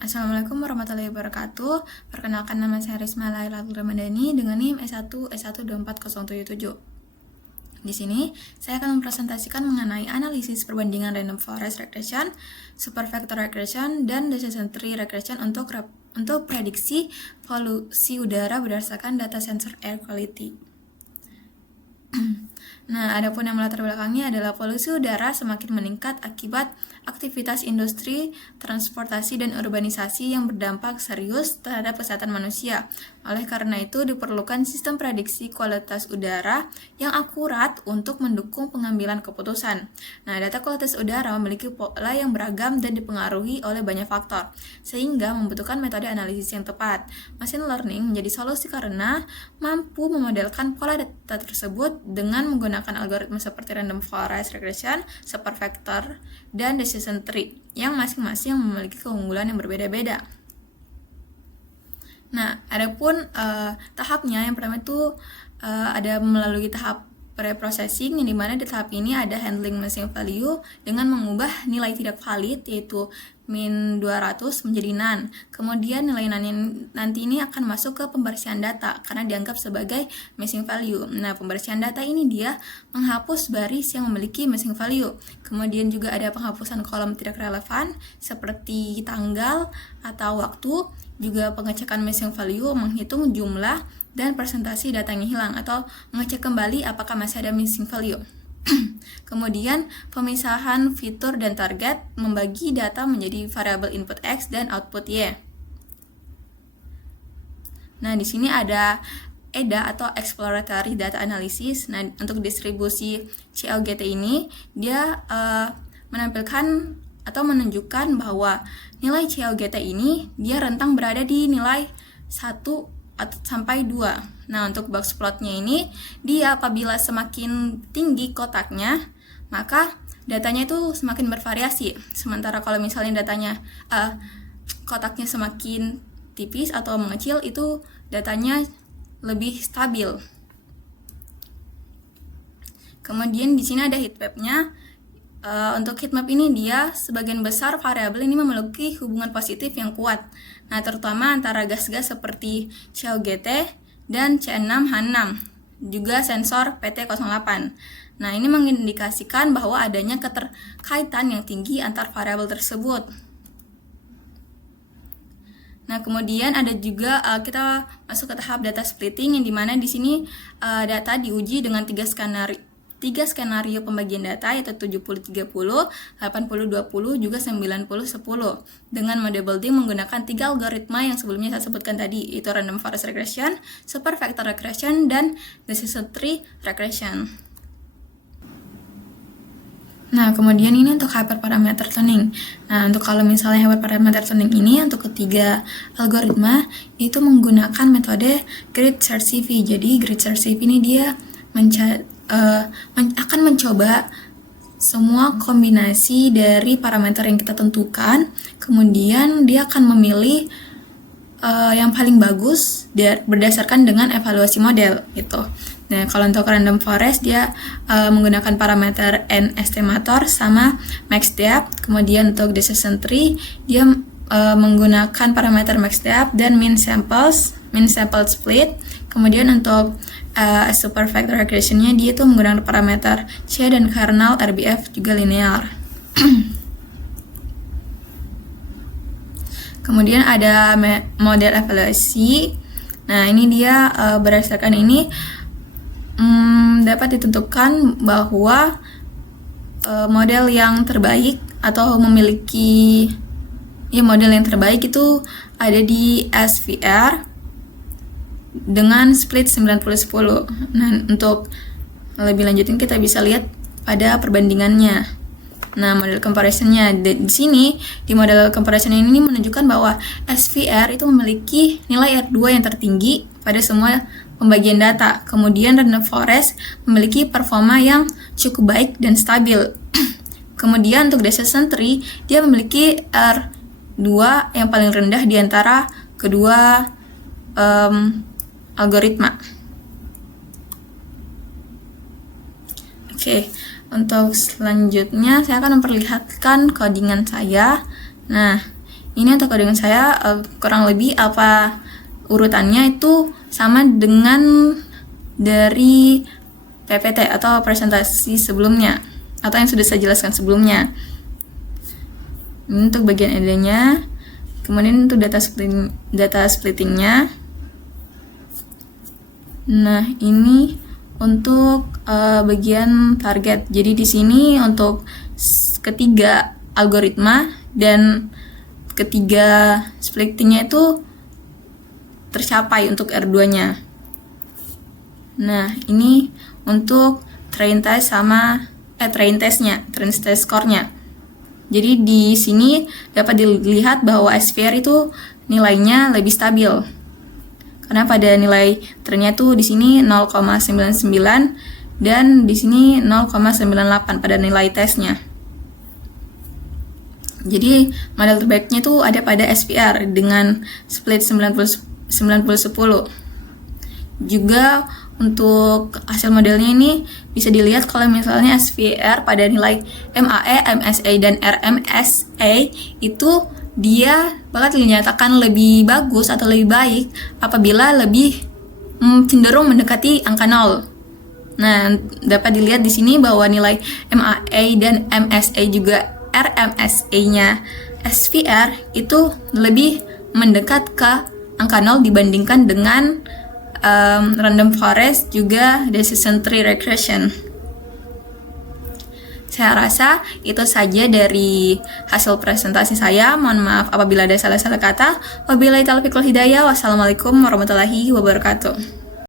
Assalamualaikum warahmatullahi wabarakatuh. Perkenalkan, nama saya Risma Lailatul Ramadhani dengan NIM S1S1240777. Di sini saya akan mempresentasikan mengenai analisis perbandingan random forest regression, supervector regression, dan decision tree regression untuk prediksi polusi udara berdasarkan data sensor air quality. Nah, adapun yang melatar belakangnya adalah polusi udara semakin meningkat akibat aktivitas industri, transportasi, dan urbanisasi yang berdampak serius terhadap kesehatan manusia. Oleh karena itu, diperlukan sistem prediksi kualitas udara yang akurat untuk mendukung pengambilan keputusan. Nah, data kualitas udara memiliki pola yang beragam dan dipengaruhi oleh banyak faktor, sehingga membutuhkan metode analisis yang tepat. Machine learning menjadi solusi karena mampu memodelkan pola data tersebut dengan menggunakan algoritma seperti random forest regression, supervector, dan decision tree yang masing-masing memiliki keunggulan yang berbeda-beda. Nah, adapun tahapnya yang pertama itu ada melalui tahap pre-processing, yang dimana di tahap ini ada handling missing value dengan mengubah nilai tidak valid yaitu min 200 menjadi none. Kemudian nilai none nanti ini akan masuk ke pembersihan data karena dianggap sebagai missing value. Nah, pembersihan data ini dia menghapus baris yang memiliki missing value. Kemudian juga ada penghapusan kolom tidak relevan seperti tanggal atau waktu. Juga pengecekan missing value menghitung jumlah dan presentasi data yang hilang atau mengecek kembali apakah masih ada missing value. Kemudian pemisahan fitur dan target membagi data menjadi variabel input X dan output Y. Nah, di sini ada EDA atau Exploratory Data Analysis. Nah, untuk distribusi CLGT ini dia menampilkan atau menunjukkan bahwa nilai CLGT ini dia rentang berada di nilai 1 sampai 2. Nah, untuk box plotnya ini dia apabila semakin tinggi kotaknya, maka datanya itu semakin bervariasi. Sementara kalau misalnya datanya kotaknya semakin tipis atau mengecil, itu datanya lebih stabil. Kemudian di sini ada heatmap-nya. Untuk heatmap ini dia sebagian besar variabel ini memiliki hubungan positif yang kuat. Nah, terutama antara gas-gas seperti COGT dan C6H6, juga sensor PT08. Nah, ini mengindikasikan bahwa adanya keterkaitan yang tinggi antar variabel tersebut. Nah, kemudian ada juga kita masuk ke tahap data splitting, yang dimana di sini data diuji dengan tiga skenario pembagian data, yaitu 70-30, 80-20, juga 90-10 dengan mode building menggunakan 3 algoritma yang sebelumnya saya sebutkan tadi, yaitu random forest regression, supervector regression, dan decision tree regression. Nah, kemudian ini untuk hyperparameter tuning. Nah, untuk kalau misalnya hyperparameter tuning ini untuk ketiga algoritma itu menggunakan metode grid search CV. Jadi grid search CV ini dia akan mencoba semua kombinasi dari parameter yang kita tentukan, kemudian dia akan memilih yang paling bagus berdasarkan dengan evaluasi model gitu. Nah, kalau untuk random forest dia menggunakan parameter n estimator sama max depth. Kemudian untuk decision tree dia menggunakan parameter max depth dan min sample split. Kemudian untuk supervector regression-nya dia tuh menggunakan parameter C dan kernel RBF juga linear. Kemudian ada model evaluasi. Nah, ini dia berdasarkan ini dapat ditentukan bahwa model yang terbaik atau memiliki model yang terbaik itu ada di SVR dengan split 90-10. Nah, untuk lebih lanjutin kita bisa lihat pada perbandingannya. Nah, model comparison-nya di sini, di model comparison ini menunjukkan bahwa SVR itu memiliki nilai R2 yang tertinggi pada semua pembagian data. Kemudian random forest memiliki performa yang cukup baik dan stabil. Kemudian untuk decision tree dia memiliki R2 yang paling rendah di antara kedua algoritma. Oke, untuk selanjutnya saya akan memperlihatkan codingan saya. Nah, ini untuk codingan saya kurang lebih apa urutannya itu sama dengan dari PPT atau presentasi sebelumnya atau yang sudah saya jelaskan sebelumnya. Ini untuk bagian idenya. Kemudian untuk data splittingnya. Nah, ini untuk bagian target. Jadi di sini untuk ketiga algoritma dan ketiga splittingnya itu tercapai untuk R2-nya. Nah, ini untuk train test score-nya. Jadi di sini dapat dilihat bahwa SVR itu nilainya lebih stabil. Karena pada nilai trennya tuh di sini 0,99 dan di sini 0,98 pada nilai tesnya. Jadi model terbaiknya tuh ada pada SVR dengan split 90-10. Juga untuk hasil modelnya ini bisa dilihat kalau misalnya SVR pada nilai MAE, MSA, dan RMSA itu dia bakal dinyatakan lebih bagus atau lebih baik apabila lebih cenderung mendekati angka 0. Nah, dapat dilihat di sini bahwa nilai MAE dan MSA juga RMSA-nya SVR itu lebih mendekat ke angka 0 dibandingkan dengan random forest juga decision tree regression. Saya rasa itu saja dari hasil presentasi saya. Mohon maaf apabila ada salah-salah kata. Wabillahi taufiq wal hidayah. Wassalamualaikum warahmatullahi wabarakatuh.